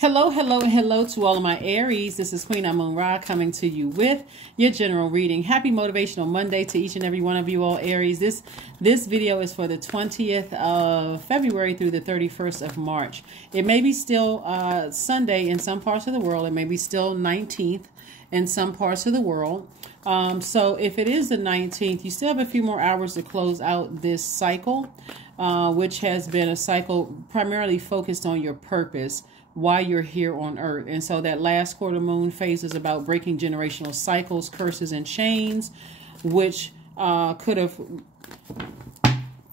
Hello, hello, and hello to all of my Aries. This is Queen Amun Ra coming to you with your general reading. Happy Motivational Monday to each and every one of you all Aries. This video is for the 20th of February through the 31st of March. It may be still Sunday in some parts of the world. It may be still 19th in some parts of the world. So if it is the 19th, you still have a few more hours to close out this cycle, which has been a cycle primarily focused on your purpose, why you're here on earth. And so that last quarter moon phase is about breaking generational cycles, curses, and chains, which could have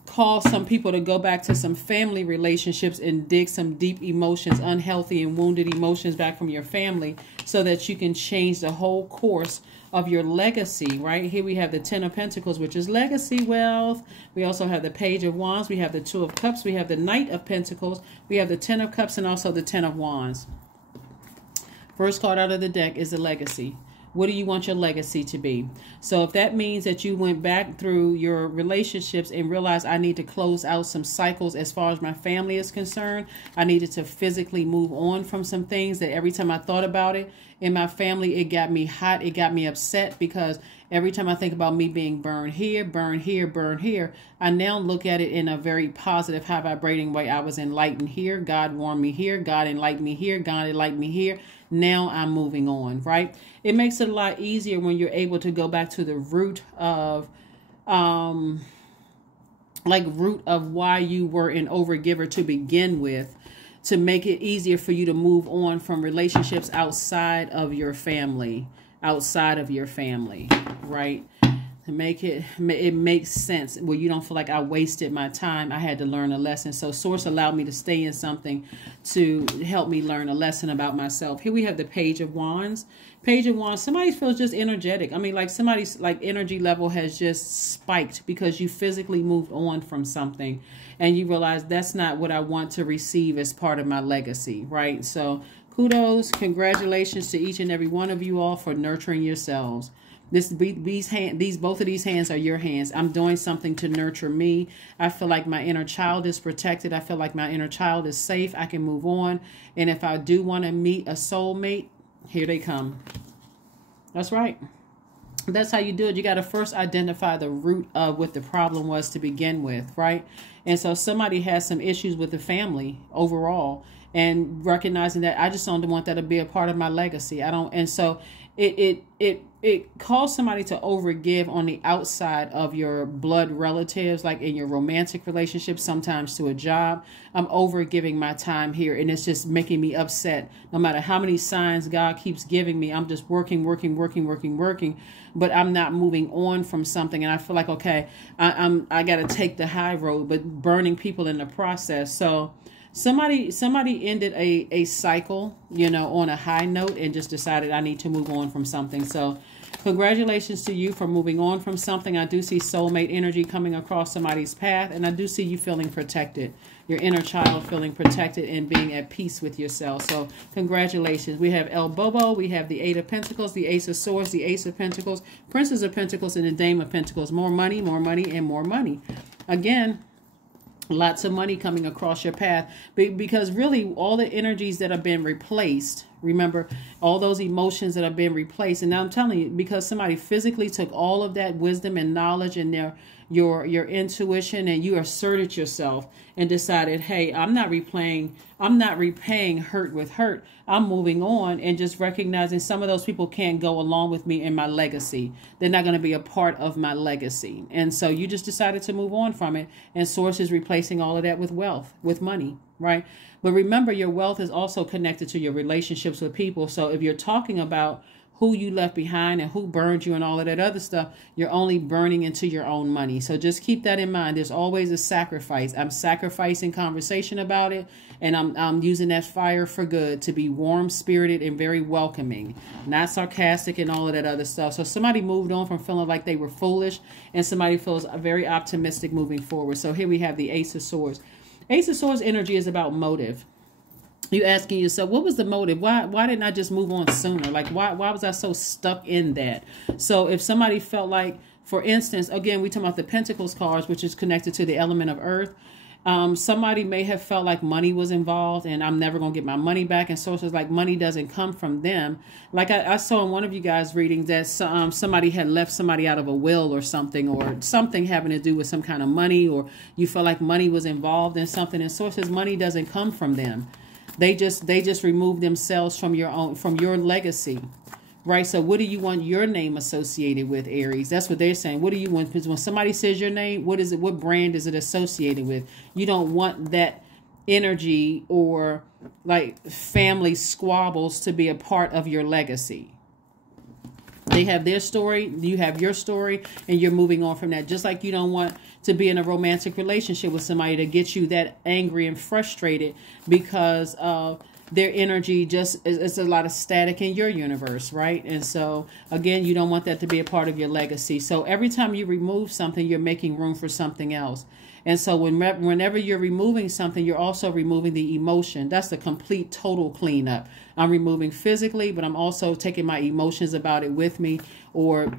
caused some people to go back to some family relationships and dig some deep emotions, unhealthy and wounded emotions back from your family, so that you can change the whole course of your legacy. Right here we have the 10 of Pentacles, which is legacy wealth. We also have the Page of Wands. We have the 2 of Cups. We have the Knight of Pentacles. We have the 10 of Cups and also the 10 of Wands. First card out of the deck is the legacy. What do you want your legacy to be? So if that means that you went back through your relationships and realized I need to close out some cycles as far as my family is concerned, I needed to physically move on from some things that every time I thought about it in my family, it got me hot, it got me upset, because every time I think about me being burned here, burn here, burn here, I now look at it in a very positive, high vibrating way. I was enlightened here. God warned me here. God enlightened me here. God enlightened me here. Now I'm moving on, right? It makes it a lot easier when you're able to go back to the root of, root of why you were an overgiver to begin with, to make it easier for you to move on from relationships outside of your family, right? To make it makes sense where you don't feel like I wasted my time. I had to learn a lesson. So Source allowed me to stay in something to help me learn a lesson about myself. Here we have the Page of Wands. Page of Wands, somebody feels just energetic. I mean, like somebody's energy level has just spiked because you physically moved on from something and you realize that's not what I want to receive as part of my legacy, right? So kudos, congratulations to each and every one of you all for nurturing yourselves. Both of these hands are your hands. I'm doing something to nurture me. I feel like my inner child is protected. I feel like my inner child is safe. I can move on. And if I do want to meet a soulmate, here they come. That's right. That's how you do it. You got to first identify the root of what the problem was to begin with, right? And so somebody has some issues with the family overall, and recognizing that I just don't want that to be a part of my legacy. I don't, and so it calls somebody to overgive on the outside of your blood relatives, like in your romantic relationships, sometimes to a job. I'm overgiving my time here, and it's just making me upset. No matter how many signs God keeps giving me, I'm just working, but I'm not moving on from something. And I feel like, okay, I got to take the high road, but burning people in the process. So somebody ended a cycle, on a high note and just decided I need to move on from something. So congratulations to you for moving on from something. I do see soulmate energy coming across somebody's path, and I do see you feeling protected, your inner child feeling protected and being at peace with yourself. So congratulations. We have El Bobo, we have the 8 of Pentacles, the Ace of Swords, the Ace of Pentacles, Princess of Pentacles, and the Dame of Pentacles. More money, and more money. Again, lots of money coming across your path, because really all the energies that have been replaced, remember all those emotions that have been replaced. And now I'm telling you, because somebody physically took all of that wisdom and knowledge and your intuition, and you asserted yourself and decided, hey, I'm not repaying hurt with hurt. I'm moving on, and just recognizing some of those people can't go along with me in my legacy. They're not going to be a part of my legacy. And so you just decided to move on from it. And Source is replacing all of that with wealth, with money, right? But remember, your wealth is also connected to your relationships with people. So if you're talking about who you left behind and who burned you and all of that other stuff, you're only burning into your own money. So just keep that in mind. There's always a sacrifice. I'm sacrificing conversation about it, and I'm using that fire for good to be warm-spirited and very welcoming, not sarcastic and all of that other stuff. So somebody moved on from feeling like they were foolish, and somebody feels very optimistic moving forward. So here we have the Ace of Swords. Ace of Swords energy is about motive. You asking yourself, what was the motive? Why didn't I just move on sooner? Like, why was I so stuck in that? So if somebody felt like, for instance, again, we talk about the Pentacles cards, which is connected to the element of earth. Somebody may have felt like money was involved and I'm never going to get my money back. And sources like money doesn't come from them. Like I saw in one of you guys' readings that somebody had left somebody out of a will or something having to do with some kind of money, or you felt like money was involved in something. And sources, money doesn't come from them. They just remove themselves from your legacy. Right, so what do you want your name associated with, Aries? That's what they're saying. What do you want? Because when somebody says your name, what is it? What brand is it associated with? You don't want that energy or like family squabbles to be a part of your legacy. They have their story, you have your story, and you're moving on from that. Just like you don't want to be in a romantic relationship with somebody to get you that angry and frustrated because of their energy. Just it's a lot of static in your universe, right? And so again, you don't want that to be a part of your legacy. So every time you remove something, you're making room for something else. And so whenever you're removing something, you're also removing the emotion. That's the complete total cleanup. I'm removing physically, but I'm also taking my emotions about it with me, or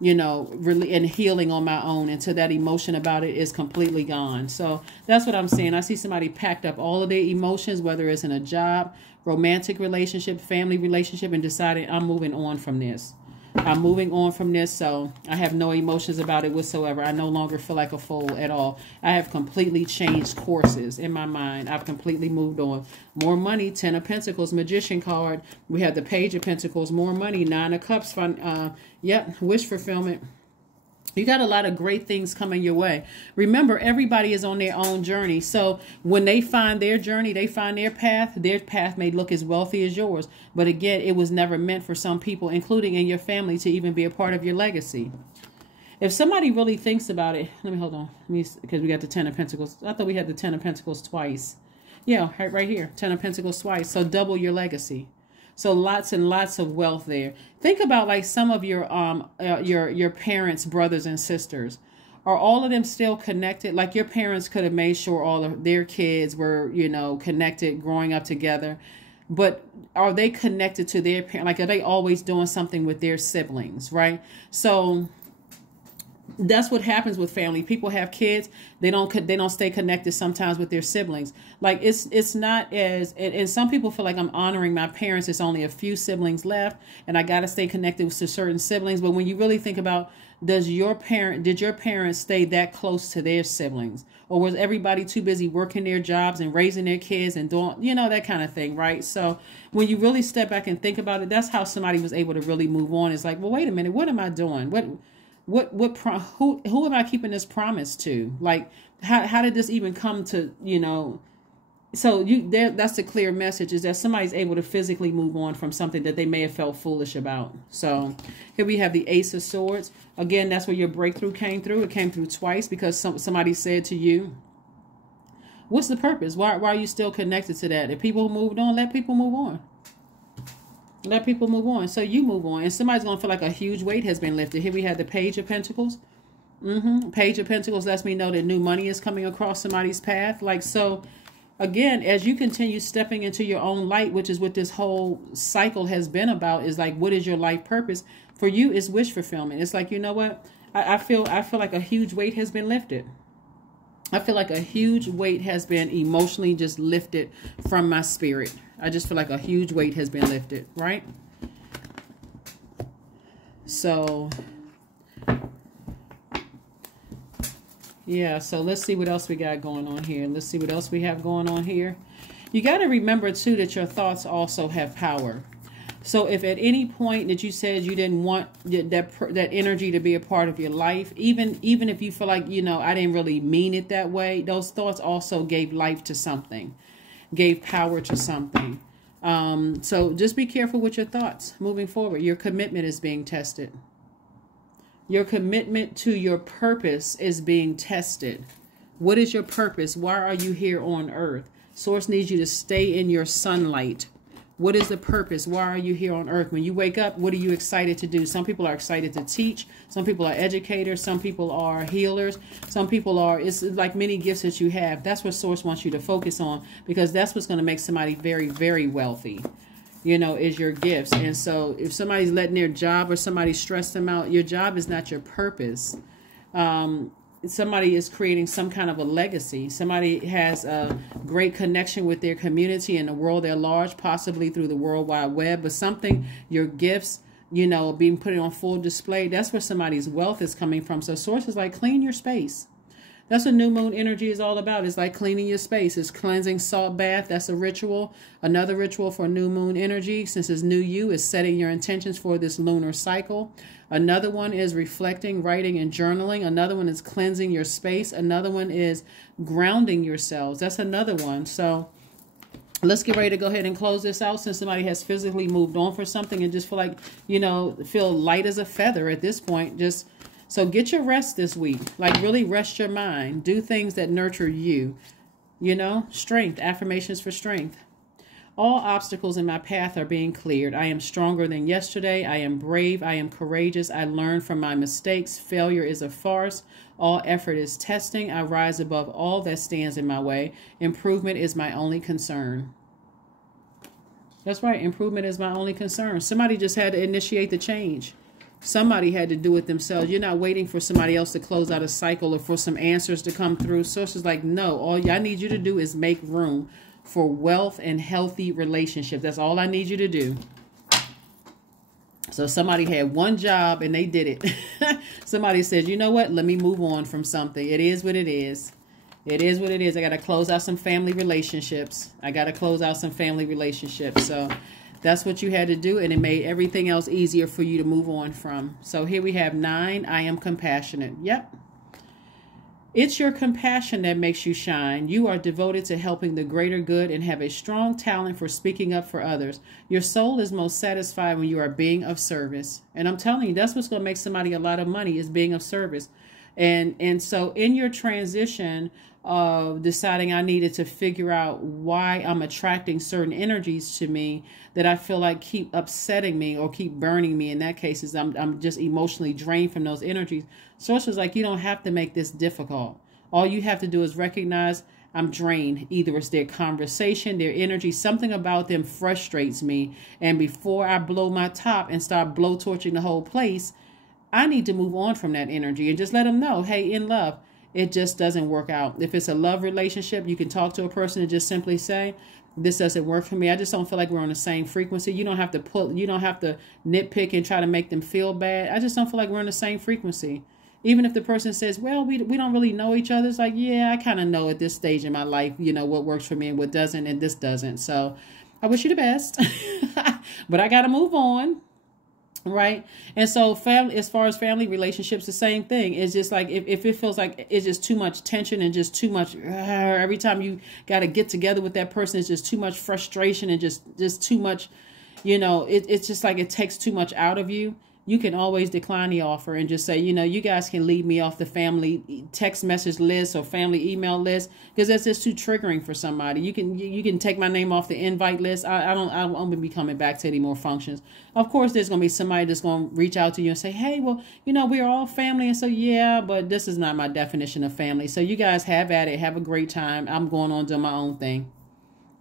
you know, really, and healing on my own until that emotion about it is completely gone. So that's what I'm saying. I see somebody packed up all of their emotions, whether it's in a job, romantic relationship, family relationship, and decided I'm moving on from this. I'm moving on from this, so I have no emotions about it whatsoever. I no longer feel like a fool at all. I have completely changed courses in my mind. I've completely moved on. More money, 10 of Pentacles, Magician card. We have the Page of Pentacles, more money, 9 of Cups, wish fulfillment. You got a lot of great things coming your way. Remember, everybody is on their own journey. So when they find their journey, they find their path may look as wealthy as yours. But again, it was never meant for some people, including in your family, to even be a part of your legacy. If somebody really thinks about it, hold on. Because we got the 10 of Pentacles. I thought we had the 10 of Pentacles twice. Yeah, right here, 10 of Pentacles twice. So double your legacy. So lots and lots of wealth there. Think about like some of your parents' brothers and sisters. Are all of them still connected? Like your parents could have made sure all of their kids were, you know, connected, growing up together. But are they connected to their parents? Like, are they always doing something with their siblings, right? So that's what happens with family. People have kids. They don't stay connected sometimes with their siblings. Like it's not as, and some people feel like I'm honoring my parents. It's only a few siblings left and I got to stay connected to certain siblings. But when you really think about, did your parents stay that close to their siblings? Or was everybody too busy working their jobs and raising their kids and doing, you know, that kind of thing, right? So when you really step back and think about it, that's how somebody was able to really move on. It's like, well, wait a minute, what am I doing? Who am I keeping this promise to? Like, how did this even come to, you know? So that's the clear message, is that somebody's able to physically move on from something that they may have felt foolish about. So here we have the Ace of Swords. Again, that's where your breakthrough came through. It came through twice because somebody said to you, what's the purpose? Why are you still connected to that? If people moved on, let people move on. Let people move on. So you move on. And somebody's going to feel like a huge weight has been lifted. Here we have the Page of Pentacles. Page of Pentacles lets me know that new money is coming across somebody's path. Like, so again, as you continue stepping into your own light, which is what this whole cycle has been about, is like, what is your life purpose? For you, it's wish fulfillment. It's like, you know what? I feel like a huge weight has been lifted. I feel like a huge weight has been emotionally just lifted from my spirit. I just feel like a huge weight has been lifted, right? So, yeah, so let's see what else we got going on here. Let's see what else we have going on here. You got to remember, too, that your thoughts also have power. So if at any point that you said you didn't want that energy to be a part of your life, even if you feel like, you know, I didn't really mean it that way, those thoughts also gave life to something, gave power to something. So just be careful with your thoughts moving forward. Your commitment is being tested. Your commitment to your purpose is being tested. What is your purpose? Why are you here on earth? Source needs you to stay in your sunlight. What is the purpose? Why are you here on earth? When you wake up, what are you excited to do? Some people are excited to teach. Some people are educators. Some people are healers. Some people are, it's like many gifts that you have. That's what Source wants you to focus on, because that's what's going to make somebody very, very wealthy, you know, is your gifts. And so if somebody's letting their job or somebody stress them out, your job is not your purpose. somebody is creating some kind of a legacy. Somebody has a great connection with their community and the world at large, possibly through the World Wide Web, but something, your gifts, you know, being put on full display. That's where somebody's wealth is coming from. So source is like, clean your space. That's what new moon energy is all about. It's like cleaning your space. It's cleansing, salt bath. That's a ritual. Another ritual for new moon energy, since it's new you, is setting your intentions for this lunar cycle. Another one is reflecting, writing, and journaling. Another one is cleansing your space. Another one is grounding yourselves. That's another one. So let's get ready to go ahead and close this out, since somebody has physically moved on for something and just feel like, you know, feel light as a feather at this point. So get your rest this week. Like, really rest your mind. Do things that nurture you. You know, strength, affirmations for strength. All obstacles in my path are being cleared. I am stronger than yesterday. I am brave. I am courageous. I learn from my mistakes. Failure is a farce. All effort is testing. I rise above all that stands in my way. Improvement is my only concern. That's right. Improvement is my only concern. Somebody just had to initiate the change. Somebody had to do it themselves. You're not waiting for somebody else to close out a cycle or for some answers to come through. Sources like, no, all I need you to do is make room for wealth and healthy relationships. That's all I need you to do. So somebody had one job and they did it. Somebody said, you know what? Let me move on from something. It is what it is. It is what it is. I got to close out some family relationships. So that's what you had to do, and it made everything else easier for you to move on from. So here we have 9. I am compassionate. Yep. It's your compassion that makes you shine. You are devoted to helping the greater good and have a strong talent for speaking up for others. Your soul is most satisfied when you are being of service. And I'm telling you, that's what's going to make somebody a lot of money, is being of service. And so in your transition of deciding I needed to figure out why I'm attracting certain energies to me that I feel like keep upsetting me or keep burning me. In that case, is I'm just emotionally drained from those energies. Source was like, you don't have to make this difficult. All you have to do is recognize I'm drained. Either it's their conversation, their energy, something about them frustrates me. And before I blow my top and start blowtorching the whole place, I need to move on from that energy and just let them know, hey, in love, it just doesn't work out. If it's a love relationship, you can talk to a person and just simply say, this doesn't work for me. I just don't feel like we're on the same frequency. You don't have to nitpick and try to make them feel bad. I just don't feel like we're on the same frequency. Even if the person says, well, we don't really know each other. It's like, yeah, I kind of know at this stage in my life, you know, what works for me and what doesn't, and this doesn't. So I wish you the best, but I got to move on. Right. And so family, as far as family relationships, the same thing. It's just like if it feels like it's just too much tension and just too much every time you got to get together with that person, it's just too much frustration and just too much, you know, it's just like it takes too much out of you. You can always decline the offer and just say, you know, you guys can leave me off the family text message list or family email list, because that's just too triggering for somebody. You can take my name off the invite list. I won't be coming back to any more functions. Of course, there's going to be somebody that's going to reach out to you and say, hey, well, you know, we're all family. And so, yeah, but this is not my definition of family. So you guys have at it. Have a great time. I'm going on doing my own thing.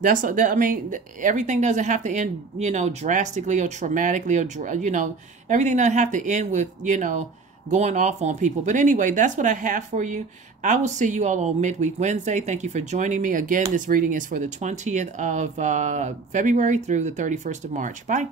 I mean, everything doesn't have to end, you know, drastically or traumatically or, you know, everything doesn't have to end with, you know, going off on people. But anyway, that's what I have for you. I will see you all on Midweek Wednesday. Thank you for joining me. Again, this reading is for the 20th of February through the 31st of March. Bye.